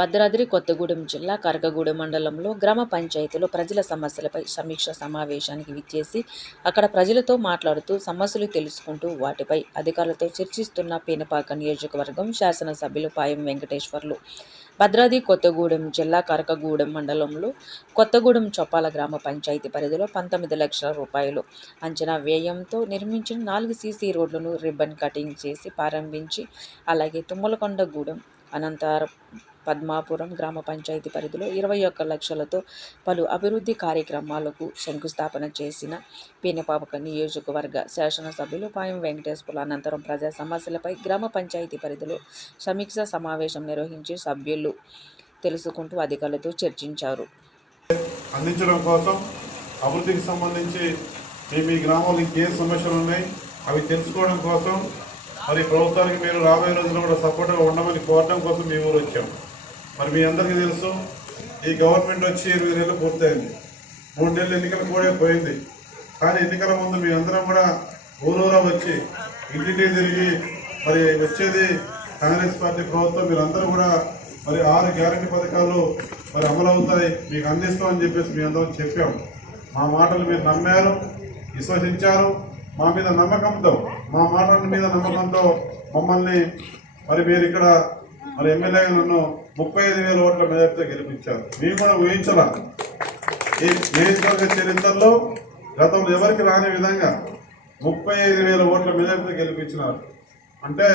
భద్రాద్రి కొత్తగూడెం జిల్లా కరకగూడెం మండలంలో గ్రామ పంచాయతీలో ప్రజల సమస్యలపై సమీక్ష సమావేశానికి విచ్చేసి అక్కడ ప్రజలతో మాట్లాడుతూ సమస్యలు తెలుసుకుంటూ వాటిపై అధికారులతో చర్చిస్తున్న పీనపాక నియోజకవర్గం శాసనసభ్యులు పాయం వెంకటేశ్వర్లు భద్రాద్రి కొత్తగూడెం జిల్లా కరకగూడెం మండలంలో కొత్తగూడెం చొప్పాల గ్రామ పంచాయతీ పరిధిలో 19 లక్షల రూపాయలు అంచనా వ్యయంతో నిర్మించిన 4 సీసీ రోడ్లను రిబ్బన్ కటింగ్ చేసి ప్రారంభించి, అలాగే తుమ్మలకొండగూడెం అనంతరం పద్మాపురం గ్రామ పంచాయతీ పరిధిలో 21 లక్షలతో పలు అభివృద్ధి కార్యక్రమాలకు శంకుస్థాపన చేసిన పీనపాక నియోజకవర్గ శాసనసభ్యులు పాయం వెంకటేశ్వర్లు అనంతరం ప్రజా సమస్యలపై గ్రామ పంచాయతీ పరిధిలో సమీక్ష సమావేశం నిర్వహించి సభ్యులు తెలుసుకుంటూ అధికారులతో చర్చించారు. అందించడం కోసం అభివృద్ధికి సంబంధించి మీ గ్రామంలో ఏ సమస్యలు ఉన్నాయి అవి తెలుసుకోవడం కోసం మరి ప్రభుత్వానికి మీరు రాబోయే రోజుల్లో కూడా సపోర్ట్గా ఉండమని కోరడం కోసం మీ ఊరు వచ్చాం. మరి మీ అందరికీ తెలుసు, ఈ గవర్నమెంట్ వచ్చి 8 నెలలు పూర్తయింది. 3 నెలలు ఎన్నికలు కూడా పోయింది. కానీ ఎన్నికల ముందు మీ అందరం కూడా ఊరూరా వచ్చి ఇంటింటి తిరిగి మరి వచ్చేది కాంగ్రెస్ పార్టీ ప్రభుత్వం, మీరందరూ కూడా మరి 6 గ్యారెంటీ పథకాలు మరి అమలవుతాయి, మీకు అందిస్తామని చెప్పేసి మీ అందరం చెప్పాం. మా మాటలు మీరు నమ్మారు, విశ్వసించారు. మా మీద నమ్మకంతో, మా మాటల మీద నమ్మకంతో మమ్మల్ని మరి మీరు ఇక్కడ మరి ఎమ్మెల్యేగా నన్ను 35,000 ఓట్ల మెజార్టీతో గెలిపించారు. మేము కూడా ఊహించాల ఈ నియోజకవర్గ చరిత్రలో గతంలో ఎవరికి రాని విధంగా 35,000 ఓట్ల మెజార్టీతో గెలిపించినారు. అంటే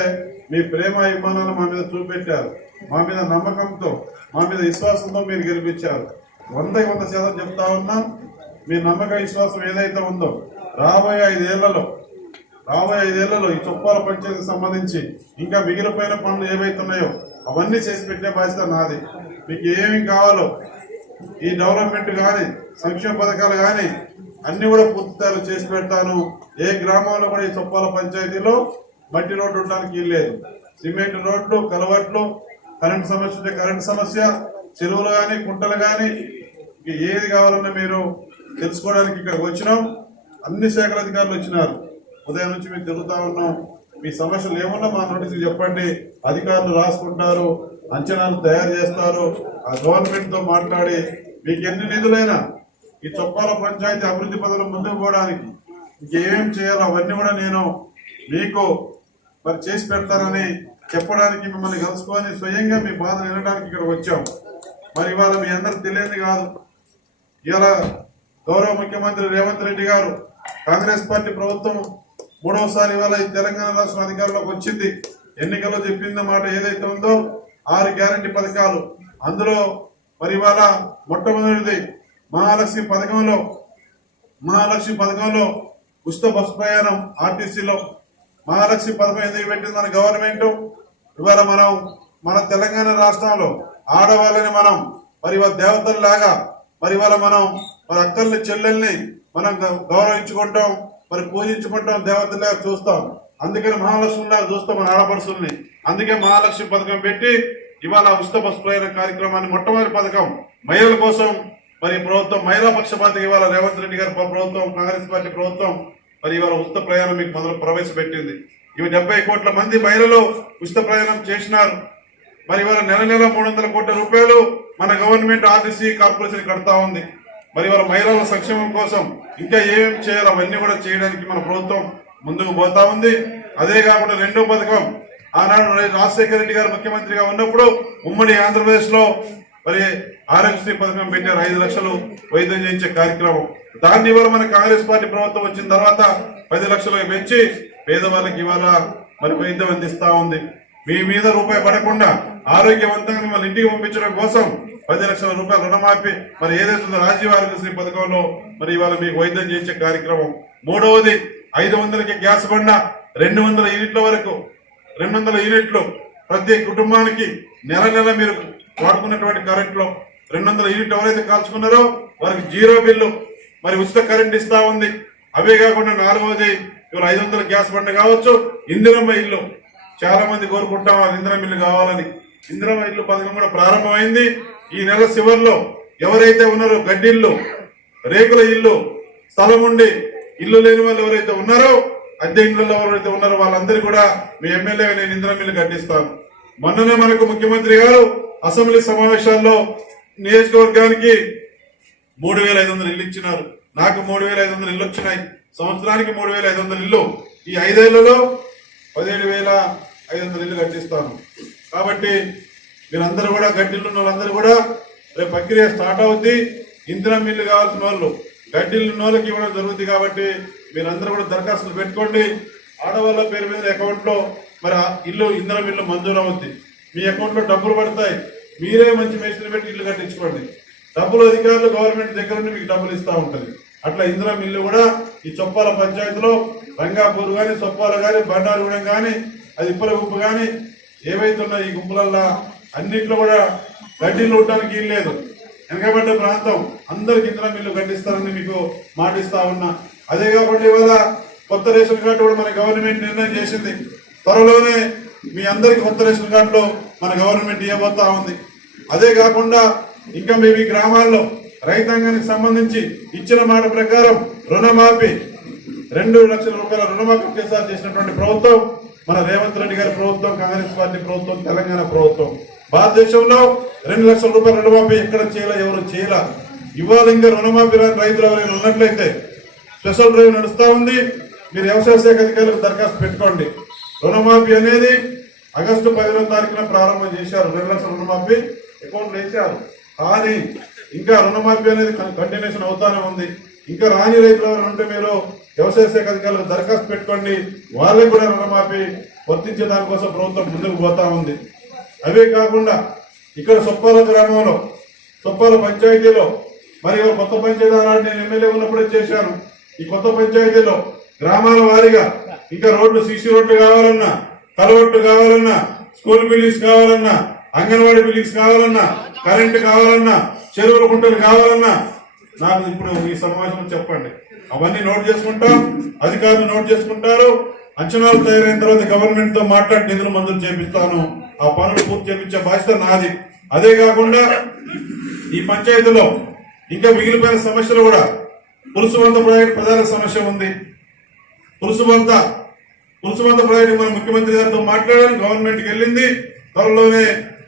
మీ ప్రేమ అభిమానాలు మా మీద చూపెట్టారు. మా మీద నమ్మకంతో, మా మీద విశ్వాసంతో మీరు గెలిపించారు. 100% చెప్తా ఉన్నా, మీ నమ్మక విశ్వాసం ఏదైతే ఉందో రాబోయే 5 ఏళ్లలో ఈ చొప్పాల పంచాయతీకి సంబంధించి ఇంకా మిగిలిపోయిన పనులు ఏవైతే ఉన్నాయో అవన్నీ చేసి పెట్టే బాధ్యత నాది. మీకు ఏమి కావాలో ఈ డెవలప్మెంట్ కానీ సంక్షేమ పథకాలు కానీ అన్ని కూడా పూర్తిస్థాయిలో చేసి పెడతాను. ఏ గ్రామంలో కూడా ఈ చొప్పాల పంచాయతీలో మట్టి రోడ్డు ఉండడానికి వీల్లేదు. సిమెంట్ రోడ్లు, కలవట్లు, కరెంటు సమస్య ఉంటే కరెంటు సమస్య, చెరువులు కానీ కుంటలు కానీ ఏది కావాలన్నా మీరు తెలుసుకోవడానికి ఇక్కడ వచ్చినాం. అన్ని శాఖల అధికారులు వచ్చినారు. ఉదయం నుంచి మేము తిరుగుతా ఉన్నాం. మీ సమస్యలు ఏమన్నా మా నోటీసులు చెప్పండి, అధికారులు రాసుకుంటారు, అంచనాలు తయారు చేస్తారు. ఆ గవర్నమెంట్తో మాట్లాడి మీకు ఎన్ని నిధులైనా ఈ చొప్పాల పంచాయతీ అభివృద్ధి పనులు ముందుకు పోవడానికి ఇంకేం చేయాలో అవన్నీ కూడా నేను మీకు మరి చేసి పెడతానని చెప్పడానికి మిమ్మల్ని కలుసుకొని స్వయంగా మీ బాధ వినడానికి ఇక్కడ వచ్చాం. మరి ఇవాళ మీ అందరికి తెలియదు కాదు, ఇవాళ గౌరవ ముఖ్యమంత్రి రేవంత్ రెడ్డి గారు కాంగ్రెస్ పార్టీ ప్రభుత్వం 3వసారి ఇవాళ ఈ తెలంగాణ రాష్ట్రం అధికారంలోకి వచ్చింది. ఎన్నికల్లో చెప్పిన మాట ఏదైతే ఉందో 6 గ్యారెంటీ పథకాలు, అందులో మరి ఇవాళ మొట్టమొదటిది మహాలక్ష్మి పథకంలో ఉచిత బస్సు ప్రయాణం ఆర్టీసీలో. మహాలక్ష్మి పథకం ఎందుకు పెట్టింది మన గవర్నమెంట్? ఇవాళ మన తెలంగాణ రాష్ట్రంలో ఆడవాళ్ళని మనం మరి ఇవాళ దేవతల్లాగా మరి ఇవాళ మనం మన అక్కల్ని చెల్లెల్ని మనం గౌరవించుకుంటాం, మరి పూజించుకుంటాం, దేవతల్లాగా చూస్తాం. అందుకని మహాలక్ష్మిలాగా చూస్తాం మన ఆడపడుచుల్ని. అందుకే మహాలక్ష్మి పథకం పెట్టి ఇవాళ ఉచిత బస్సు ప్రయాణ కార్యక్రమాన్ని మొట్టమొదటి పథకం మహిళల కోసం మరి ప్రభుత్వం మహిళా పక్షపాతికి ఇవాళ రేవంత్ రెడ్డి గారి ప్రభుత్వం, కాంగ్రెస్ పార్టీ ప్రభుత్వం మరి ఇవాళ ఉచిత ప్రయాణం మీకు మొదలు ప్రవేశపెట్టింది. ఇవి 70 కోట్ల మంది మహిళలు ఉచిత ప్రయాణం చేసినారు. మరి ఇవాళ నెల 300 కోట్ల రూపాయలు మన గవర్నమెంట్ ఆర్టీసీ కార్పొరేషన్ కడతా ఉంది. మరి ఇవాళ మహిళల సంక్షేమం కోసం ఇంకా ఏమేమి చేయాలో అవన్నీ కూడా చేయడానికి మన ప్రభుత్వం ముందుకు పోతా ఉంది. అదే కాకుండా 2వ పథకం ఆనాడు రాజశేఖర రెడ్డి గారు ముఖ్యమంత్రిగా ఉన్నప్పుడు ఉమ్మడి ఆంధ్రప్రదేశ్ లో మరి ఆరోగ్యశ్రీ పథకం పెట్టారు. 5 లక్షలు వైద్యం చేయించే కార్యక్రమం. దాన్ని ఇవాళ మన కాంగ్రెస్ పార్టీ ప్రభుత్వం వచ్చిన తర్వాత 10 లక్షలకు పెంచి పేదవాళ్ళకి ఇవాళ మరి వైద్యం అందిస్తా ఉంది. మీ మీద రూపాయి పడకుండా ఆరోగ్యవంతంగా మిమ్మల్ని ఇంటికి పంపించడం కోసం 10 లక్షల రూపాయలు రుణమాఫీ మరి ఏదైతుందో రాజీవ్ ఆరోగ్యశ్రీ పథకంలో మరి ఇవాళ మీకు వైద్యం చేయించే కార్యక్రమం. 3వది 500కి గ్యాస్ బండ, 200 యూనిట్ల వరకు 200 యూనిట్లు ప్రతి కుటుంబానికి నెల మీరు వాడుకున్నటువంటి కరెంట్ లో 200 యూనిట్లు ఎవరైతే కాల్చుకున్నారో వారికి 0 బిల్లు మరి ఉచిత కరెంట్ ఇస్తా ఉంది. అవే కాకుండా 4వది ఇవాళ 500 గ్యాస్ బండ కావచ్చు. ఇందిరమ్మ ఇల్లు చాలా మంది కోరుకుంటాం, ఇందిరమ్మ ఇల్లు కావాలని. ఇందిరమ్మ ఇల్లు పథకం కూడా ప్రారంభమైంది. ఈ నెల చివరిలో ఎవరైతే ఉన్నారో గడ్డిల్లు, రేకుల ఇల్లు, స్థలం ఉండి ఇల్లు లేని వాళ్ళు ఎవరైతే ఉన్నారో, అద్దె ఇండ్లలో ఎవరైతే ఉన్నారో వాళ్ళందరూ కూడా మీ ఎమ్మెల్యేగా నేను ఇందిరమ్మ ఇల్లు కట్టిస్తాను. మొన్ననే మనకు ముఖ్యమంత్రి గారు అసెంబ్లీ సమావేశాల్లో నియోజకవర్గానికి 3,500 ఇల్లు ఇచ్చినారు. నాకు 3,500 ఇల్లు వచ్చినాయి. సంవత్సరానికి 3,500 ఇల్లు. ఈ 5 ఏళ్లలో 17,500 ఇల్లు కట్టిస్తాను. కాబట్టి మీరందరూ కూడా గడ్డిల్లు ఉన్న వాళ్ళందరూ కూడా రేపు ప్రక్రియ స్టార్ట్ అవుద్ది. ఇందిరమ్మ ఇల్లు కావాల్సిన వాళ్ళు గడ్డిల్లు ఉన్న వాళ్ళకి ఇవ్వడం జరుగుతుంది. కాబట్టి మీరందరూ కూడా దరఖాస్తులు పెట్టుకోండి. ఆడవాళ్ళ పేరు మీద అకౌంట్ లో మరి ఇల్లు ఇందిరమ్మ ఇల్లు మంజూరు అవుద్ది. మీ అకౌంట్ లో డబ్బులు పడతాయి. మీరే మంచి మేస్త్రి పెట్టి ఇల్లు కట్టించుకోండి. డబ్బులు అధికారులు గవర్నమెంట్ దగ్గర నుండి మీకు డబ్బులు ఇస్తూ ఉంటుంది. అట్లా ఇందిరమ్మ ఇల్లు కూడా ఈ చొప్పాల పంచాయతీలో రంగాపూర్ కానీ, చొప్పాల కానీ, బండారుగూడెం కానీ, అది ఇప్పల గుంపు కానీ ఏవైతే ఉన్నాయో ఈ గుంపులల్లో అన్నింటిలో కూడా గడ్డిలు ఉండడానికి ఏం లేదు. వెనకబడ్డ ప్రాంతం అందరికి ఇందిరమ్మ ఇల్లు కట్టిస్తారని మీకు మాటిస్తా ఉన్నా. అదే కాకుండా ఇవాళ కొత్త రేషన్ కార్డు కూడా మన గవర్నమెంట్ నిర్ణయం చేసింది. త్వరలోనే మీ అందరికి కొత్త రేషన్ కార్డులో మన గవర్నమెంట్ ఇవ్వబోతా ఉంది. అదే కాకుండా ఇంకా మేము ఈ గ్రామాల్లో రైతాంగానికి సంబంధించి ఇచ్చిన మాట ప్రకారం రుణమాఫీ 2 లక్షల రూపాయల రుణమాఫీ ఒకేసారి చేసినటువంటి ప్రభుత్వం మన రేవంత్ రెడ్డి గారి ప్రభుత్వం, కాంగ్రెస్ పార్టీ ప్రభుత్వం, తెలంగాణ ప్రభుత్వం. భారతదేశంలో 2 లక్షల రూపాయల రుణమాఫీ ఎక్కడ చేయాలో ఎవరు చేయాల. ఇవాళ ఇంకా రుణమాఫీ రాని రైతులు ఎవరైనా ఉన్నట్లయితే స్పెషల్ డ్రైవ్ నడుస్తూ ఉంది. మీరు వ్యవసాయ శాఖ అధికారులకు దరఖాస్తు పెట్టుకోండి. రుణమాఫీ అనేది ఆగస్టు 10వ తారీఖున ప్రారంభం చేశారు. 2 లక్షల రుణమాఫీ అకౌంట్లు వేశారు. కానీ ఇంకా రుణమాఫీ అనేది కంటిన్యూషన్ అవుతానే ఉంది. ఇంకా రాని రైతులు ఎవరు ఉంటే మీరు వ్యవసాయ శాఖ అధికారులకు దరఖాస్తు పెట్టుకోండి. వాళ్ళకి కూడా రుణమాఫీ వర్తించే దానికోసం ప్రభుత్వం ముందుకు పోతా ఉంది. అవే కాకుండా ఇక్కడ సొప్పాల గ్రామంలో, సొప్పాల పంచాయతీలో మరి కొత్త పంచాయతీ ఆనాడు నేను ఎమ్మెల్యే ఉన్నప్పుడే చేశాను. ఈ కొత్త పంచాయతీలో గ్రామాల వారీగా ఇంకా రోడ్లు, సీసీ రోడ్లు కావాలన్నా, కలవట్టు కావాలన్నా, స్కూల్ బిల్డింగ్స్ కావాలన్నా, అంగన్వాడీ బిల్డింగ్స్ కావాలన్నా, కరెంటు కావాలన్నా, చెరువుల గుంటలు కావాలన్నా నాకు ఇప్పుడు ఈ సమావేశంలో చెప్పండి. అవన్నీ నోట్ చేసుకుంటాం. అధికారులు నోట్ చేసుకుంటారు. అంచనాలు తయారైన తర్వాత గవర్నమెంట్ తో మాట్లాడి నిధులు మంజూరు చేపిస్తాను. ఆ పనులు పూర్తి చేపించే బాధ్యత నాది. అదే కాకుండా ఈ పంచాయతీలో ఇంకా మిగిలిపోయిన సమస్యలు కూడా పులుసుబంత ప్రాజెక్టు ప్రధాన సమస్య ఉంది. పులుసుబంత ప్రాజెక్టు మన ముఖ్యమంత్రి గారితో మాట్లాడాలని గవర్నమెంట్కి వెళ్ళింది. త్వరలోనే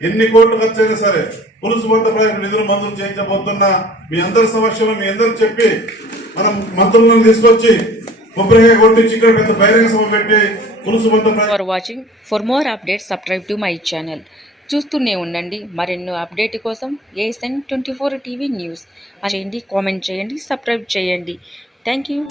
ఎన్ని కోట్లు ఖర్చు అయినా సరే పులుసుబంత ప్రాజెక్టు నిధులు మంజూరు చేయించబోతున్నా. మీ అందరి సమస్యలు మీ అందరికి చెప్పి మనం మంత్రులను తీసుకొచ్చి కొబ్బరికాయ కొట్టించి ఇక్కడ పెద్ద బహిరంగ సభ పెట్టి పులుసుబంత for watching. For more updates subscribe to my channel. చూస్తూనే ఉండండి. మరెన్నో అప్డేట్ కోసం ASN 24 టీవీ న్యూస్ చేయండి, కామెంట్ చేయండి, సబ్స్క్రైబ్ చేయండి. Thank you.